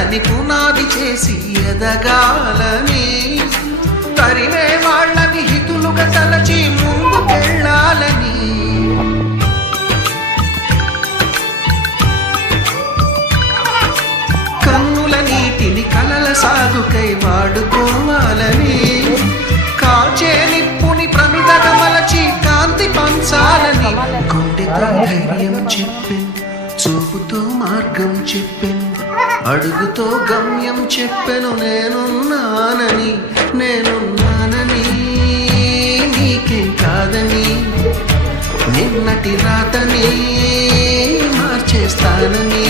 వాళ్ళని పునాది చేసి ఎదగాలని, తరిమే వాళ్ళని హితులుగా తలచి ముందుకెళ్ళాలని, కన్నుల నీటిని కలల సాగుకై వాడుకోవాలని, కాచే నిప్పుని ప్రమిదగా మలచి కాంతి పంచాలని, గుండెతో ధైర్యం చెప్పింది, చూపుతో మార్గం చెప్పింది, అడుగుతో గమ్యం చెప్పెను నేనున్నానని, నేనున్నానని, నీకేం కాదని, నిన్నటి రాతని మార్చేస్తానని.